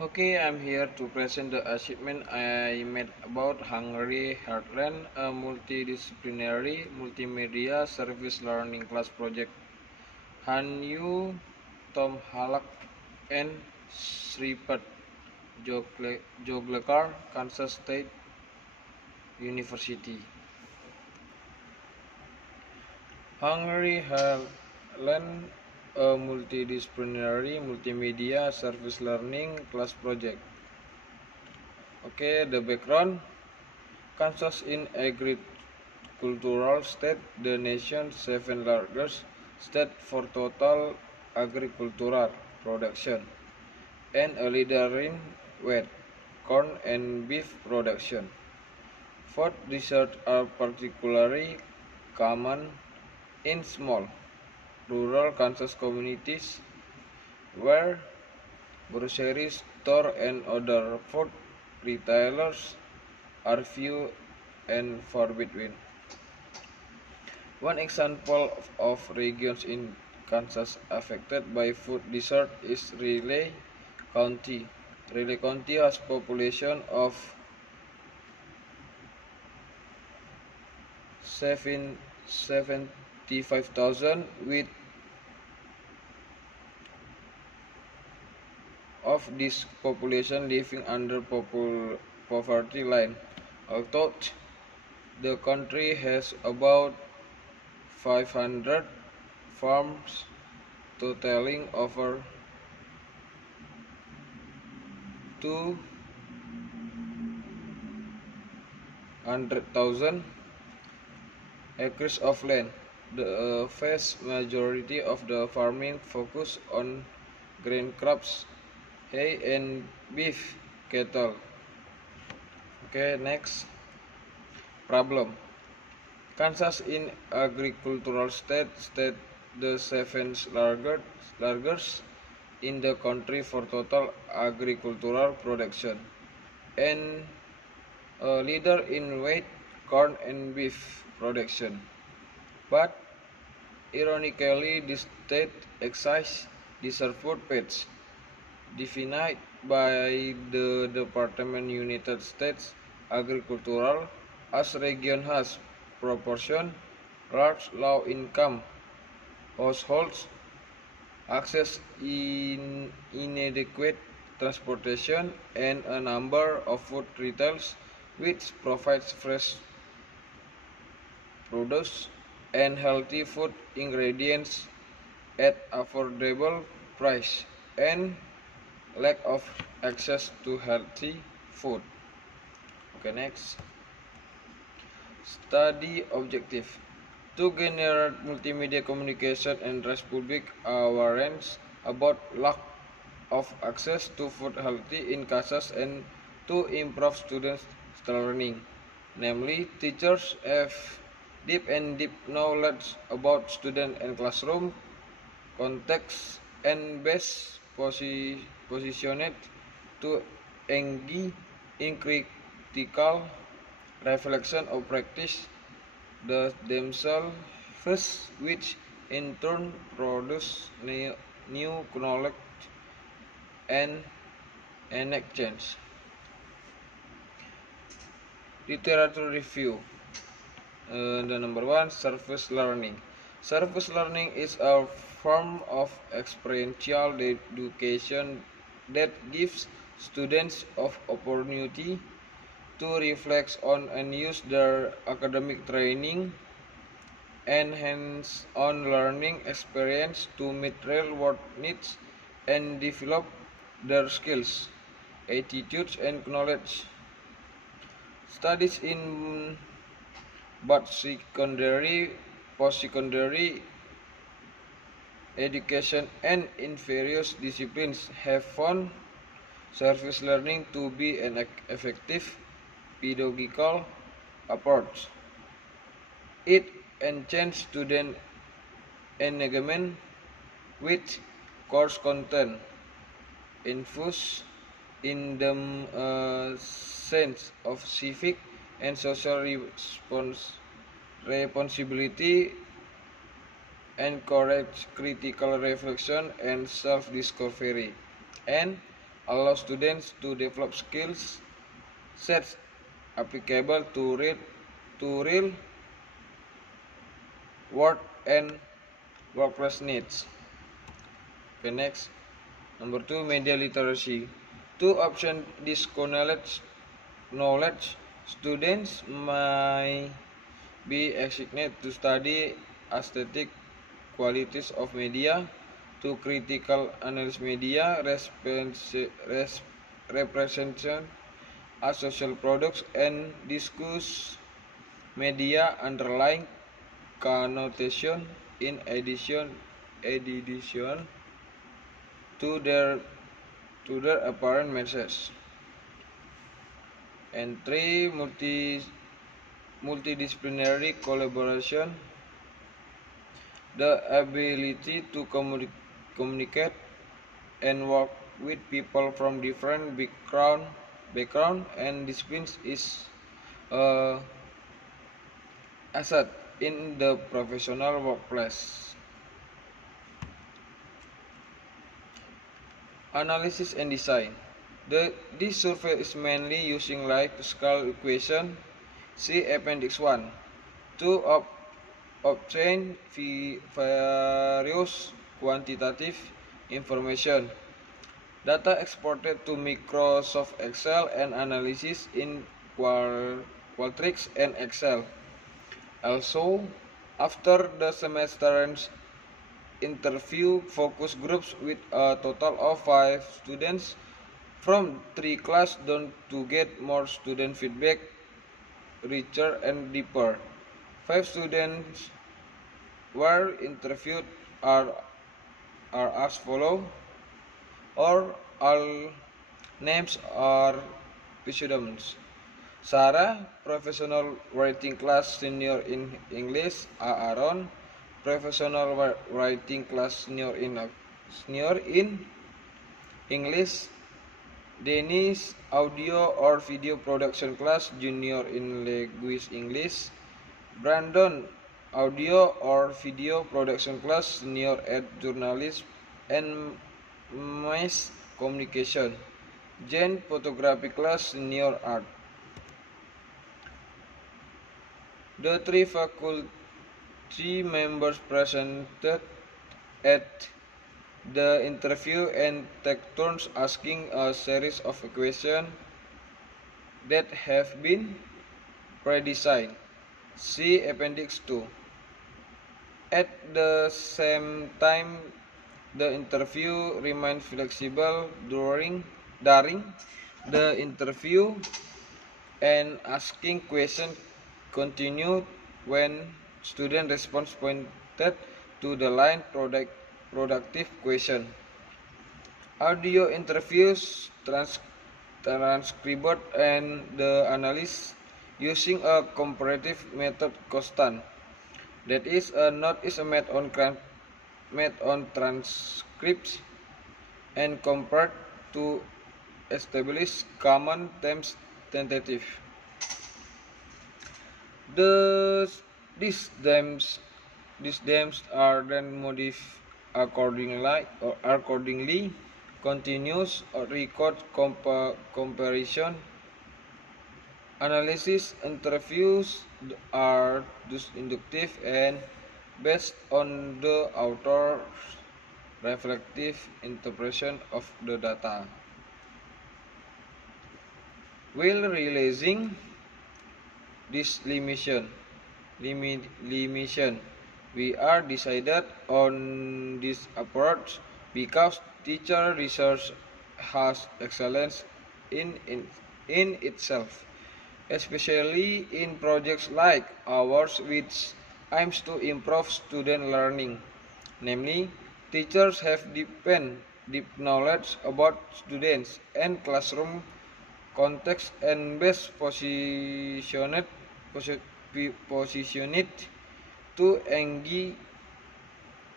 Okay, I'm here to present the achievement I made about Hungary Heartland, a multidisciplinary multimedia service learning class project. Hanyu, Tom Halak, and Sripad Joglekar, Kansas State University. Hungary Heartland, a multidisciplinary multimedia service learning class project. Okay, the background. Kansas in agricultural state, the nation's seventh largest state for total agricultural production, and a leader in wheat, corn, and beef production. Food deserts are particularly common in small, rural Kansas communities where grocery stores and other food retailers are few and far between. One example of regions in Kansas affected by food desert is Riley County. Riley County has population of 75,000 with of this population living under poverty line. Although the country has about 500 farms totaling over 200,000 acres of land. The vast majority of the farming focus on grain crops, hay, and beef cattle. Okay, next problem. Kansas in agricultural state the seventh largest in the country for total agricultural production and a leader in wheat, corn, and beef production. But ironically, this state excises these food pets, defined by the Department United States Agricultural as region has proportion large low income households, access in inadequate transportation, and a number of food retailers which provides fresh produce and healthy food ingredients at affordable price and lack of access to healthy food. Okay, next. Study objective. To generate multimedia communication and raise public awareness about lack of access to food healthy in Kansas and to improve students' learning. Namely, teachers have deep knowledge about student and classroom context and best positioned to engage in critical reflection of practice themselves, which in turn produce new knowledge and exchange. Literature review. The number one, surface learning. Surface learning is a form of experiential education that gives students of opportunity to reflect on and use their academic training and hands-on learning experience to meet real-world needs and develop their skills, attitudes, and knowledge. Studies in both secondary, post-secondary education and in various disciplines have found surface learning to be an effective pedagogical approach. It enhances student engagement with course content, infuse in them a sense of civic and social responsibility, encourage critical reflection and self-discovery, and allow students to develop skills sets applicable to real world and workplace needs. Okay, next. Number 2, media literacy. To obtain this knowledge, students may be assigned to study aesthetic qualities of media, to critical analyze media, representation as social products, and discuss media underlying connotation in addition to their apparent message. And 3, multidisciplinary collaboration. The ability to communicate and work with people from different background and disciplines is a asset in the professional workplace. Analysis and design. This survey is mainly using large-scale equation. See Appendix 1 to obtain various quantitative information. Data exported to Microsoft Excel and analysis in Qualtrics and Excel. Also, after the semester interview focus groups with a total of 5 students from 3 classes down to get more student feedback, richer and deeper. 5 students were interviewed are as follow, or all names are pseudonyms. Sarah, professional writing class senior in English. Aaron, professional writing class senior in English. Dennis, audio or video production class junior in language English. Brandon, audio or video production class senior at journalism and mass communication. Jen, photography class senior art. The 3 faculty members presented at the interview and take turns asking a series of questions that have been pre-designed. See Appendix 2. At the same time, the interview remained flexible during the interview, and asking questions continued when student response pointed to the line productive question. Audio interviews transcribed and the analysis using a comparative method constant. That is, a note is made on transcripts and compared to establish common themes tentative. These themes are then modified accordingly. Continuous record comparison analysis interviews are thus inductive and based on the author's reflective interpretation of the data. While realizing this limitation, we are decided on this approach because teacher research has excellence in itself, especially in projects like ours, which aims to improve student learning. Namely, teachers have deep knowledge about students and classroom context and best positioned to engage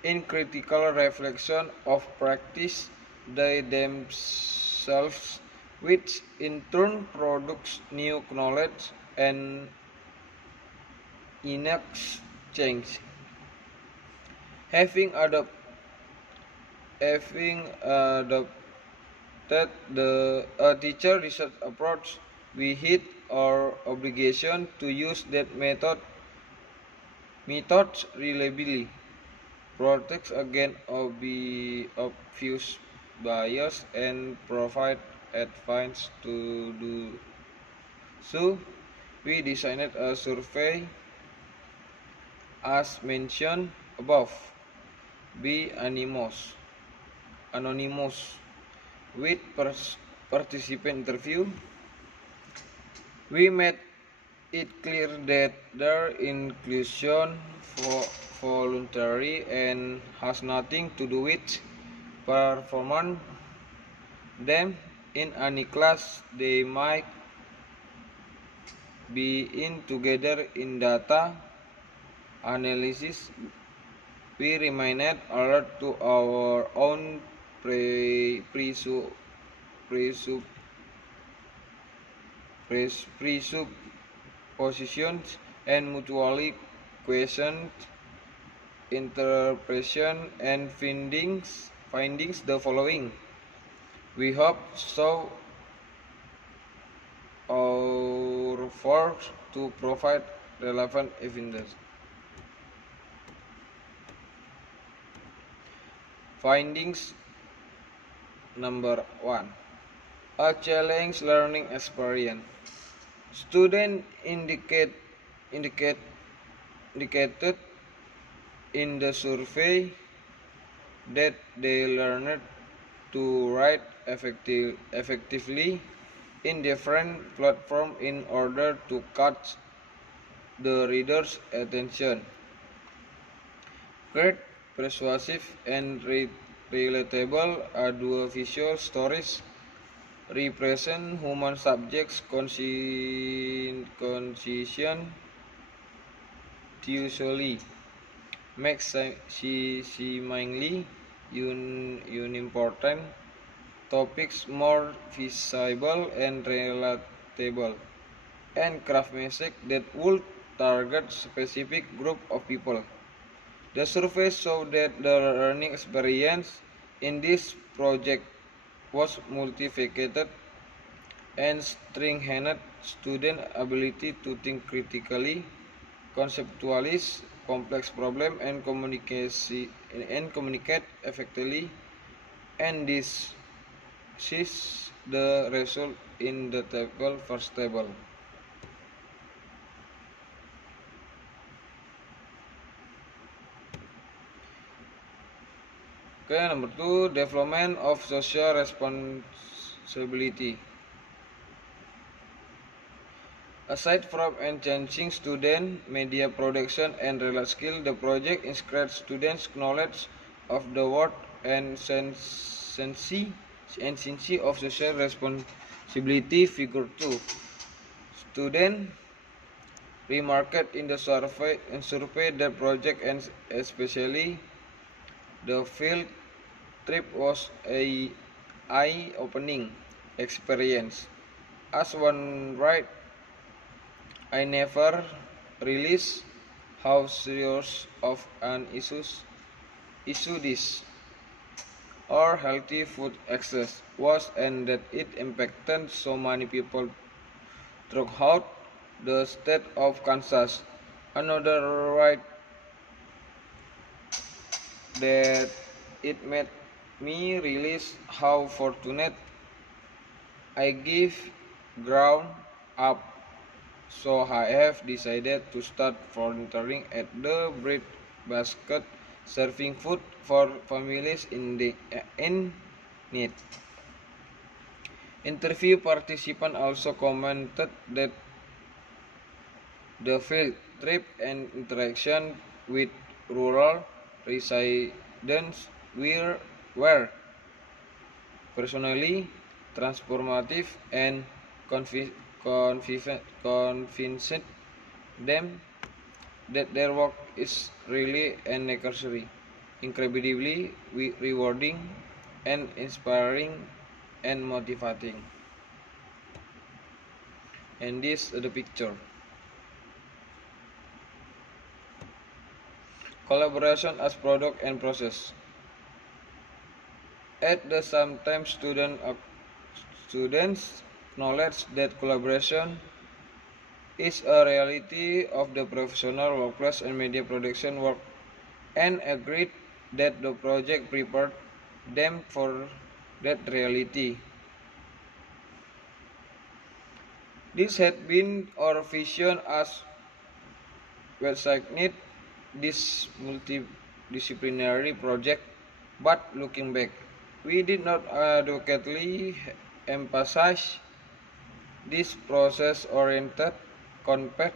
in critical reflection of practice they themselves, which in turn produces new knowledge and in exchange. Having adopted that the a teacher research approach, we hit our obligation to use that methods reliably, protects against obvious bias, and provide advice to do so. We designed a survey as mentioned above. Be anonymous with participant interview. We made it clear that their inclusion voluntary and has nothing to do with performance. Them in any class they might be in together in data analysis. We remained alert to our own presuppositions and mutually questioned interpretation and findings the following. We hope so our efforts to provide relevant evidence. Findings number 1. A challenge learning experience. Students indicated in the survey that they learned to write effectively in different platforms in order to catch the reader's attention. Great, persuasive, and relatable audiovisual stories represent human subjects conscientiously, make seemingly unimportant topics more visible and relatable, and craftsmanship that would target specific group of people. The survey showed that the learning experience in this project was multifaceted and strengthened students' ability to think critically, conceptualize complex problems, and communicate effectively. And this is the result in the first table. Okay, number 2, development of social responsibility. Aside from enhancing student media production and relevant skill, the project increases students' knowledge of the world and sense of social responsibility. Figure 2. Students remarked in the survey that project and especially the field trip was a eye-opening experience. As one write, I never realized how serious of an issue this or healthy food access was, and that it impacted so many people throughout the state of Kansas. Another write that it made me realize how fortunate I give ground up. So I have decided to start volunteering at the bread basket, serving food for families in need. Interview participants also commented that the field trip and interaction with rural residents were personally transformative and convinced them that their work is really and incredibly rewarding and inspiring and motivating. And this is the picture. Collaboration as product and process. At the same time, students students knowledge that collaboration is a reality of the professional workplace and media production work, and agreed that the project prepared them for that reality. This had been our vision as we signed this multidisciplinary project, but looking back, we did not adequately emphasize this process-oriented concept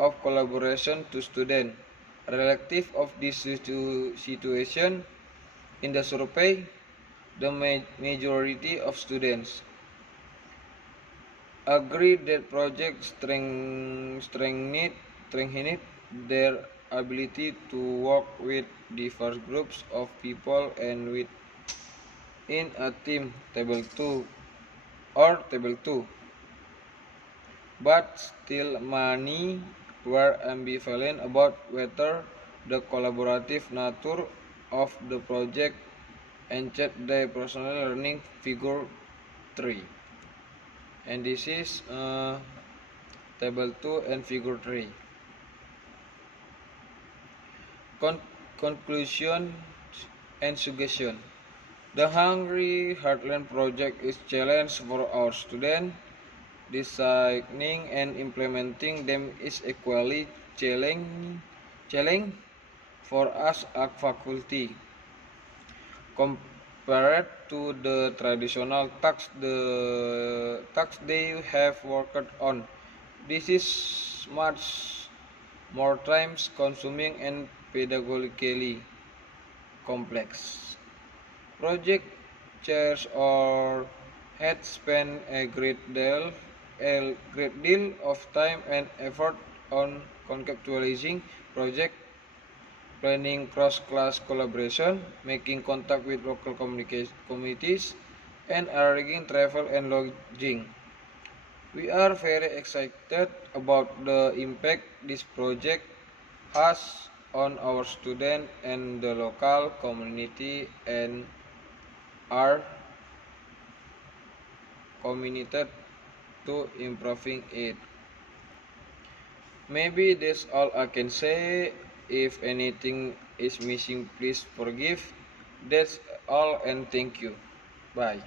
of collaboration to students. Relative of this situation, in the survey, the majority of students agree that projects strengthened their ability to work with diverse groups of people and within a team, table 2 or table 2. But still many were ambivalent about whether the collaborative nature of the project enhanced their personal learning, figure 3. And this is table 2 and figure 3. Conclusion and suggestion. The Hungry Heartland project is a challenge for our students. Designing and implementing them is equally challenging for us as faculty. Compared to the traditional tasks they have worked on, this is much more time consuming and pedagogically complex. Project chairs or had spent a great deal of time and effort on conceptualizing project planning, cross-class collaboration, making contact with local communities, and arranging travel and lodging. We are very excited about the impact this project has on our students and the local community, and are committed to improving it. Maybe that's all I can say. If anything is missing, please forgive. That's all, and thank you. Bye.